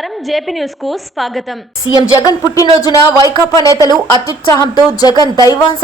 నమస్కారం. జేపీ న్యూస్కు స్వాగతం. సీఎం జగన్ పుట్టినరోజున వైకాపా నేతలు అత్యుత్సాహంతో జగన్ దైవాంశ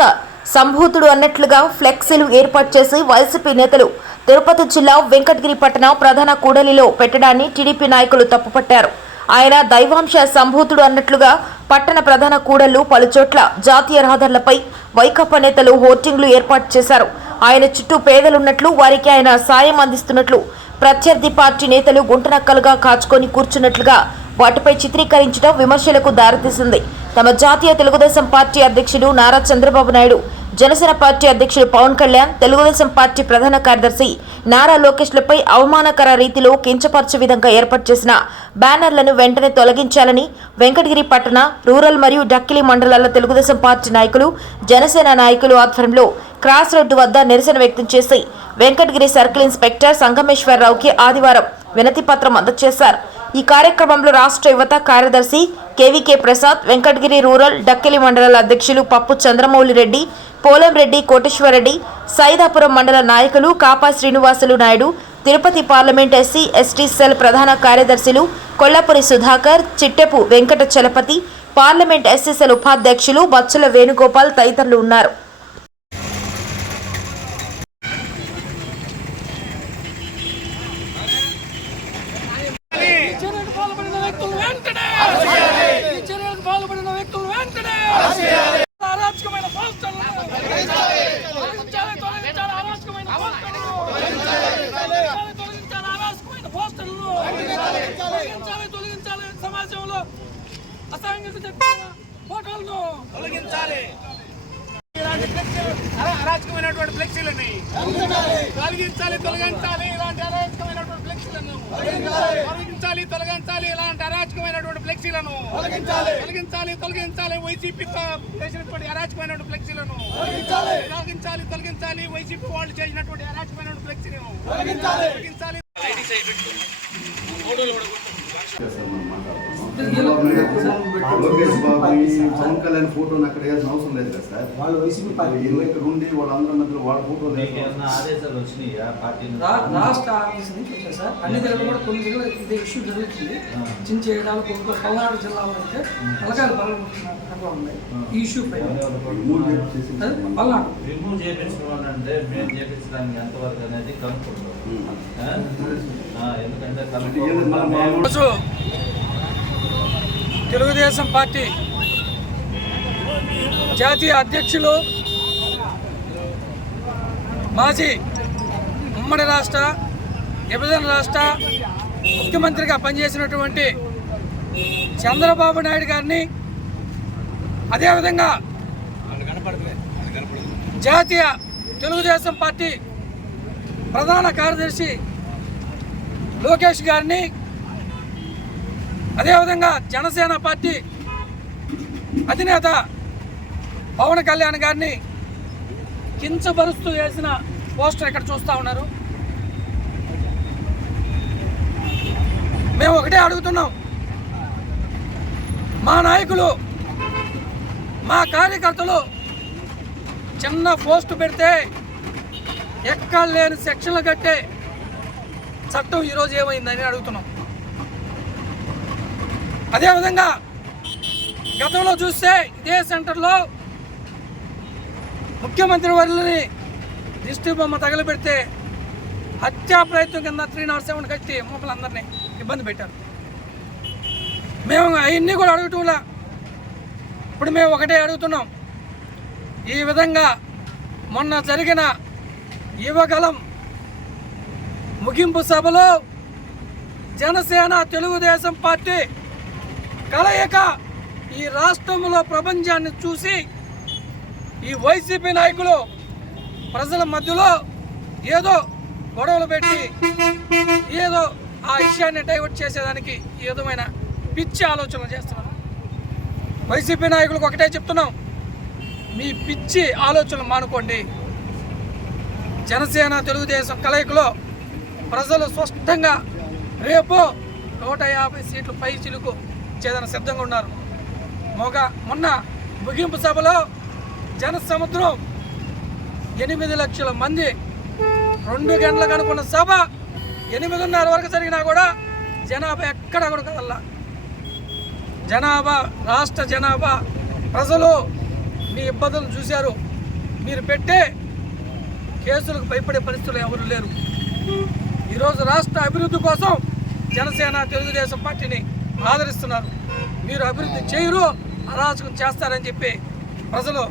సంభూతుడు అన్నట్లుగా ఫ్లెక్సీలు ఏర్పాటు చేసి వైసీపీ నేతలు తిరుపతి జిల్లా వెంకటగిరి పట్టణ ప్రధాన కూడలిలో పెట్టడాన్ని టీడీపీ నాయకులు తప్పుపట్టారు. ఆయన దైవాంశ సంభూతుడు అన్నట్లుగా పట్టణ ప్రధాన కూడళ్ళు పలుచోట్ల జాతీయ రహదారులపై వైకాపా నేతలు హోర్డింగ్లు ఏర్పాటు చేశారు. ఆయన చుట్టూ పేదలున్నట్లు వారికి ఆయన సాయం అందిస్తున్నట్లు ప్రత్యర్థి పార్టీ నేతలు గుంటనక్కలుగా కాచుకొని కూర్చున్నట్లుగా వాటిపై చిత్రీకరించడం విమర్శలకు దారితీసింది. తమ జాతీయ తెలుగుదేశం పార్టీ అధ్యక్షుడు నారా చంద్రబాబు నాయుడు జనసేన పార్టీ అధ్యక్షుడు పవన్ కళ్యాణ్ తెలుగుదేశం పార్టీ ప్రధాన కార్యదర్శి నారా లోకేష్లపై అవమానకర రీతిలో కించపరచే విధంగా ఏర్పాటు చేసిన బ్యానర్లను వెంటనే తొలగించాలని వెంకటగిరి పట్టణ రూరల్ మరియు డక్కిలి మండలాల తెలుగుదేశం పార్టీ నాయకులు జనసేన నాయకులు ఆధ్వర్యంలో క్రాస్ రోడ్డు వద్ద నిరసన వ్యక్తం చేసి వెంకటగిరి సర్కిల్ ఇన్స్పెక్టర్ సంగమేశ్వరరావుకి ఆదివారం వినతి పత్రం అందజేశారు. ఈ కార్యక్రమంలో రాష్ట్ర యువత కార్యదర్శి కేవీకే ప్రసాద్ వెంకటగిరి రూరల్ డక్కెలి మండలాల అధ్యక్షులు పప్పు చంద్రమౌళి రెడ్డి పోలంరెడ్డి కోటేశ్వరరెడ్డి సైదాపురం మండల నాయకులు Kapa Srinivasulu Naidu Tirupati parliament SC ST cell ప్రధాన కార్యదర్శులు Kollapuri Sudhakar Chittepu Venkata Chalapathi parliament SC cell ఉపాధ్యక్షులు బచ్చుల వేణుగోపాల్ తదితరులు ఉన్నారు ఈ చర్యకు పాల్పడిన వ్యక్తులు వెంటనే పాల్పడిన వ్యక్తులు వెంటనే అరాచకమైన పోస్టర్లను తొలగించాలి సమాజంలో అసాంఘిక ఫోటోలను తొలగించాలి. ఇలాంటి అరాచకమైనటువంటి ఫ్లెక్సీలని తొలగించాలి తొలగించాలి ఇలాంటి అరాచకమైనటువంటి ఫ్లెక్సీలను తొలగించాలి తొలగించాలి. ఇలాంటి అరాచకమైనటువంటి ఫ్లెక్సీలను తొలగించాలి. తొలగించాలి వైసీపీ చేసినటువంటి అరాచకమైనటువంటి ఫ్లెక్సీలను తొలగించాలి. తొలగించాలి వైసీపీ వాళ్ళు చేసినటువంటి అరాచకమైనటువంటి ఫ్లెక్సీలను తొలగించాలి. లోకేష్ బాబు ఈ పవన్ కళ్యాణ్ ఫోటో అక్కడ వేయాల్సిన అవసరం లేదు కదా సార్? వాళ్ళు వైసీపీ పార్టీ. వీళ్ళు ఇక్కడ ఉండి వాళ్ళందరి మధ్యలో వాళ్ళ ఫోటో ఆదేశాలు వచ్చినాయా పార్టీ రాష్ట్ర ఆఫీస్ నుంచి వచ్చాయి సార్. అన్ని జిల్లాలో కూడా కొన్ని జిల్లాలు ఇదే ఇష్యూ జరుగుతుంది. చిన్న చేయడాలు కొన్ని పల్నాడు జిల్లాలో అయితే తలకాయలు బలగా ఉన్నాయి ఈ ఇష్యూ పైన. పల్నాడు. రిమూవ్ చేయించడం అంటే మేము చేయించడానికి ఎంతవరకు అనేది కనుక్కుంటాం. ఎందుకంటే అంటే ఏదో మన కనుక్కోకుండా మామూలు రోజు తెలుగుదేశం పార్టీ జాతీయ అధ్యక్షులు మాజీ ఉమ్మడి రాష్ట్ర విభజన రాష్ట్ర ముఖ్యమంత్రిగా పనిచేసినటువంటి చంద్రబాబు నాయుడు గారిని అదేవిధంగా జాతీయ తెలుగుదేశం పార్టీ ప్రధాన కార్యదర్శి లోకేష్ గారిని అదేవిధంగా జనసేన పార్టీ అధినేత పవన్ కళ్యాణ్ గారిని కించపరుస్తూ వేసిన పోస్టర్ ఇక్కడ చూస్తూ ఉన్నారు. మేము ఒకటే అడుగుతున్నాం. మా నాయకులు మా కార్యకర్తలు చిన్న పోస్ట్ పెడితే ఎక్కడ లేని సెక్షన్లు కట్టే చట్టం ఈరోజు ఏమైందని అడుగుతున్నాం. అదేవిధంగా గతంలో చూస్తే ఇదే సెంటర్లో ముఖ్యమంత్రి వర్యులని దిష్టి బొమ్మ తగలబెడితే హత్యా ప్రయత్నం కింద త్రీ నాట్ సెవెన్ కట్టి మమ్మల్ని అందరినీ ఇబ్బంది పెట్టారు. మేము అవన్నీ కూడా అడగటంలా ఇప్పుడు మేము ఒకటే అడుగుతున్నాం. ఈ విధంగా మొన్న జరిగిన యువగలం ముగింపు సభలో జనసేన తెలుగుదేశం పార్టీ కలయిక ఈ రాష్ట్రంలో ప్రపంచాన్ని చూసి ఈ వైసీపీ నాయకులు ప్రజల మధ్యలో ఏదో గొడవలు పెట్టి ఏదో ఆ విషయాన్ని డైవర్ట్ చేసేదానికి ఈ విధమైన పిచ్చి ఆలోచనలు చేస్తున్నారు. వైసీపీ నాయకులకు ఒకటే చెప్తున్నాం మీ పిచ్చి ఆలోచనలు మానుకోండి. జనసేన తెలుగుదేశం కలయికలో ప్రజలు స్పష్టంగా రేపు నూట యాభై సీట్లు పై చిలుకు చేదన సిద్ధంగా ఉన్నారు. మొగ మొన్న ముగింపు సభలో జన సముద్రం ఎనిమిది లక్షల మంది రెండు గంటలకు అనుకున్న సభ ఎనిమిదిన్నర వరకు జరిగినా కూడా జనాభా ఎక్కడ కూడా కదల్లా జనాభా రాష్ట్ర జనాభా ప్రజలు మీ ఇబ్బందులు చూశారు. మీరు పెట్టే కేసులకు భయపడే పరిస్థితులు ఎవరు లేరు. ఈరోజు రాష్ట్ర అభివృద్ధి కోసం జనసేన తెలుగుదేశం పార్టీని ఆదరిస్తున్నారు. మీరు అభివృద్ధి చేయరు అరాచకం చేస్తారని చెప్పి ప్రజలు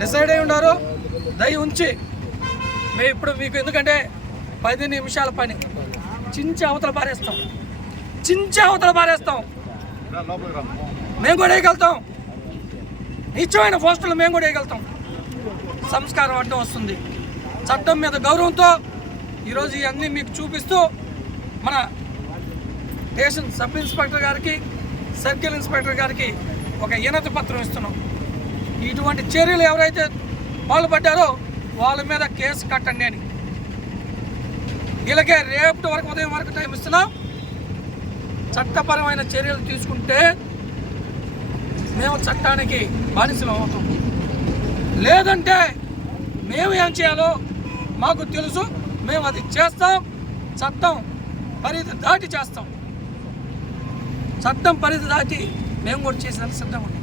డిసైడ్ అయి ఉన్నారు దయ ఉంచి మేము ఇప్పుడు మీకు ఎందుకంటే పది నిమిషాల పని. చించి అవతల పారేస్తాం. చించి అవతల పారేస్తాం. మేము కూడా వేయగలుగుతాం. నిత్యమైన పోస్టులు మేము కూడా వేయగలుగుతాం. సంస్కారం అడ్డం వస్తుంది. చట్టం మీద గౌరవంతో ఈరోజు ఇవన్నీ మీకు చూపిస్తూ మన స్టేషన్ సబ్ ఇన్స్పెక్టర్ గారికి సర్కిల్ ఇన్స్పెక్టర్ గారికి ఒక వినతి పత్రం ఇస్తున్నాం. ఇటువంటి చర్యలు ఎవరైతే పాల్పడ్డారో వాళ్ళ మీద కేసు కట్టండి అని. వీళ్ళకే రేపటి వరకు ఉదయం వరకు టైం ఇస్తున్నాం. చట్టపరమైన చర్యలు తీసుకుంటే మేము చట్టానికి బానిసలు అవుతాం. లేదంటే మేము ఏం చేయాలో మాకు తెలుసు. మేము అది చేస్తాం. చట్టం పరిధి దాటి చేస్తాం. చట్టం పరిధి దాటి మేము కూడా చేసేందుకు సిద్ధంగా ఉన్నాం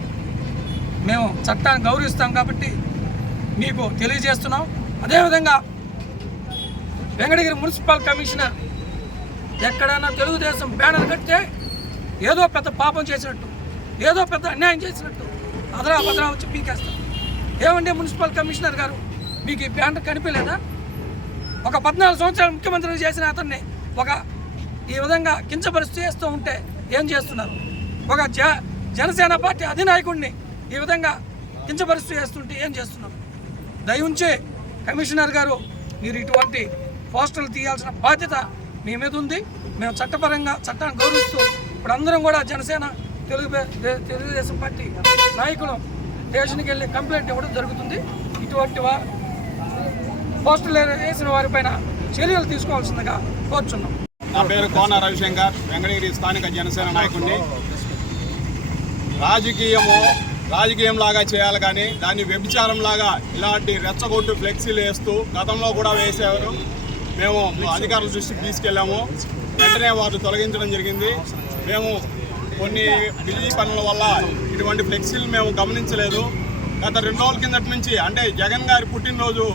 మేము చట్టాన్ని గౌరవిస్తాం కాబట్టి మీకు తెలియజేస్తున్నాం. అదేవిధంగా వెంకటగిరి మున్సిపల్ కమిషనర్ ఎక్కడైనా తెలుగుదేశం బ్యానర్ కడితే ఏదో పెద్ద పాపం చేసినట్టు ఏదో పెద్ద అన్యాయం చేసినట్టు అదరా భద్రా వచ్చి పీకేస్తాం ఏమండి మున్సిపల్ కమిషనర్ గారు మీకు ఈ బ్యానర్ కనిపించలేదా? ఒక పద్నాలుగు సంవత్సరాలు ముఖ్యమంత్రి చేసిన అతన్ని ఒక ఈ విధంగా కించపరుస్తూ చేస్తూ ఉంటే ఏం చేస్తున్నారు? ఒక జ జనసేన పార్టీ అధినాయకుడిని ఈ విధంగా కించపరుస్తూ చేస్తుంటే ఏం చేస్తున్నారు? దయవుంచే కమిషనర్ గారు మీరు ఇటువంటి పోస్టర్లు తీయాల్సిన బాధ్యత మీ మీద ఉంది. మేము చట్టపరంగా చట్టాన్ని గౌరవిస్తూ ఇప్పుడు అందరం కూడా జనసేన తెలుగు తెలుగుదేశం పార్టీ నాయకులు స్టేషన్కి వెళ్ళి కంప్లైంట్ ఇవ్వడం జరుగుతుంది. ఇటువంటి పోస్టులు వేసిన వారిపైన చర్యలు తీసుకోవాల్సిందిగా కోరుచున్నాం. నా పేరు కోన రవిశంకర్ వెంకటగిరి స్థానిక జనసేన నాయకుడిని. రాజకీయము రాజకీయం లాగా చేయాలి కానీ దాన్ని వ్యభిచారం లాగా ఇలాంటి రెచ్చగొట్టు ఫ్లెక్సీలు వేస్తూ గతంలో కూడా వేసేవారు. మేము అధికారుల దృష్టికి తీసుకెళ్ళాము. వెంటనే వారు తొలగించడం జరిగింది. మేము కొన్ని బిజీ పనుల వల్ల ఇటువంటి ఫ్లెక్సీలు మేము గమనించలేదు. గత రెండు రోజుల కిందటి నుంచి అంటే జగన్ గారి పుట్టినరోజు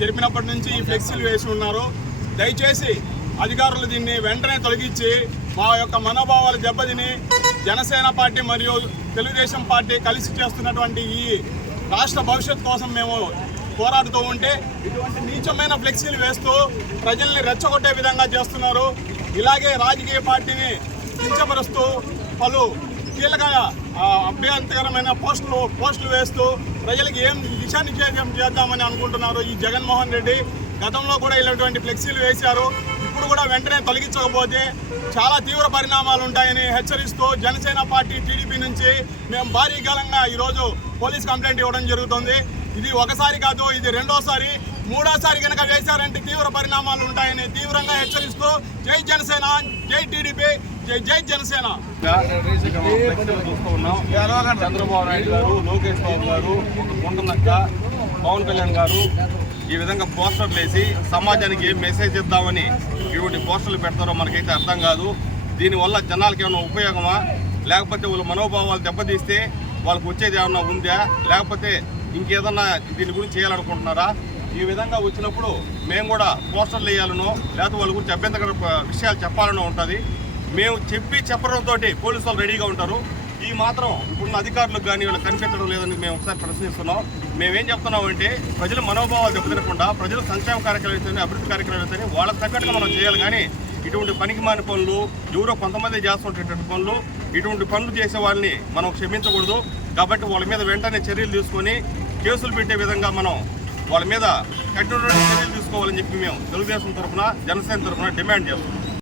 జరిపినప్పటి నుంచి ఈ ఫ్లెక్సీలు వేసి ఉన్నారు. దయచేసి అధికారులు దీన్ని వెంటనే తొలగించి మా యొక్క మనోభావాలు దెబ్బతిని జనసేన పార్టీ మరియు తెలుగుదేశం పార్టీ కలిసి చేస్తున్నటువంటి ఈ రాష్ట్ర భవిష్యత్ కోసం మేము పోరాడుతూ ఉంటే ఇటువంటి నీచమైన ఫ్లెక్సీలు వేస్తూ ప్రజల్ని రెచ్చగొట్టే విధంగా చేస్తున్నారు. ఇలాగే రాజకీయ పార్టీని కించపరుస్తూ పలు కీలక అభ్యంతరమైన పోస్టులు పోస్టులు వేస్తూ ప్రజలకు ఏం దిశానిషేధం చేద్దామని అనుకుంటున్నారు ఈ జగన్మోహన్ రెడ్డి. గతంలో కూడా ఇలాంటి ఫ్లెక్సీలు వేశారు. ఇప్పుడు కూడా వెంటనే తొలగించకపోతే చాలా తీవ్ర పరిణామాలు ఉంటాయని హెచ్చరిస్తూ జనసేన పార్టీ టీడీపీ నుంచి మేము భారీ కాలంగా ఈరోజు పోలీస్ కంప్లైంట్ ఇవ్వడం జరుగుతుంది. ఇది ఒకసారి కాదు ఇది రెండోసారి. మూడోసారి కనుక వేశారంటే తీవ్ర పరిణామాలు ఉంటాయని తీవ్రంగా హెచ్చరిస్తూ జై జనసేన జై టీడీపీ జై జై జనసేన. చంద్రబాబు నాయుడు గారు లోకేష్ బాబు గారు గుంటనక్క పవన్ కళ్యాణ్ గారు ఈ విధంగా పోస్టర్లు వేసి సమాజానికి ఏం మెసేజ్ ఇద్దామని ఇటువంటి పోస్టర్లు పెడతారో మనకైతే అర్థం కాదు. దీనివల్ల జనాలకి ఏమైనా ఉపయోగమా? లేకపోతే వాళ్ళ మనోభావాలు దెబ్బతీస్తే వాళ్ళకి వచ్చేది ఏమన్నా ఉందా? లేకపోతే ఇంకేదన్నా దీని గురించి చేయాలనుకుంటున్నారా? ఈ విధంగా వచ్చినప్పుడు మేము కూడా పోస్టర్లు వేయాలనో లేకపోతే వాళ్ళ గురించి అభ్యంతర విషయాలు చెప్పాలనో ఉంటుంది. మేము చెప్పి చెప్పడంతో పోలీసు వాళ్ళు రెడీగా ఉంటారు. ఈ మాత్రం ఇప్పుడున్న అధికారులకు కానీ వీళ్ళకి కనిపించడం లేదని మేము ఒకసారి ప్రశ్నిస్తున్నాం. మేమేం చెప్తున్నామంటే ప్రజల మనోభావాలు దెబ్బతినకుండా ప్రజల సంక్షేమ కార్యక్రమాలు అయితేనే అభివృద్ధి కార్యక్రమాలు అయితేనే వాళ్ళకి తగ్గట్టుగా మనం చేయాలి. కానీ ఇటువంటి పనికి మాని పనులు ఎవరో కొంతమంది చేస్తుంటేటువంటి పనులు ఇటువంటి పనులు చేసే వాళ్ళని మనం క్షమించకూడదు. కాబట్టి వాళ్ళ మీద వెంటనే చర్యలు తీసుకొని కేసులు పెట్టే విధంగా మనం వాళ్ళ మీద కఠినమైన చర్యలు తీసుకోవాలని చెప్పి మేము తెలుగుదేశం తరఫున జనసేన తరఫున డిమాండ్ చేస్తున్నాం.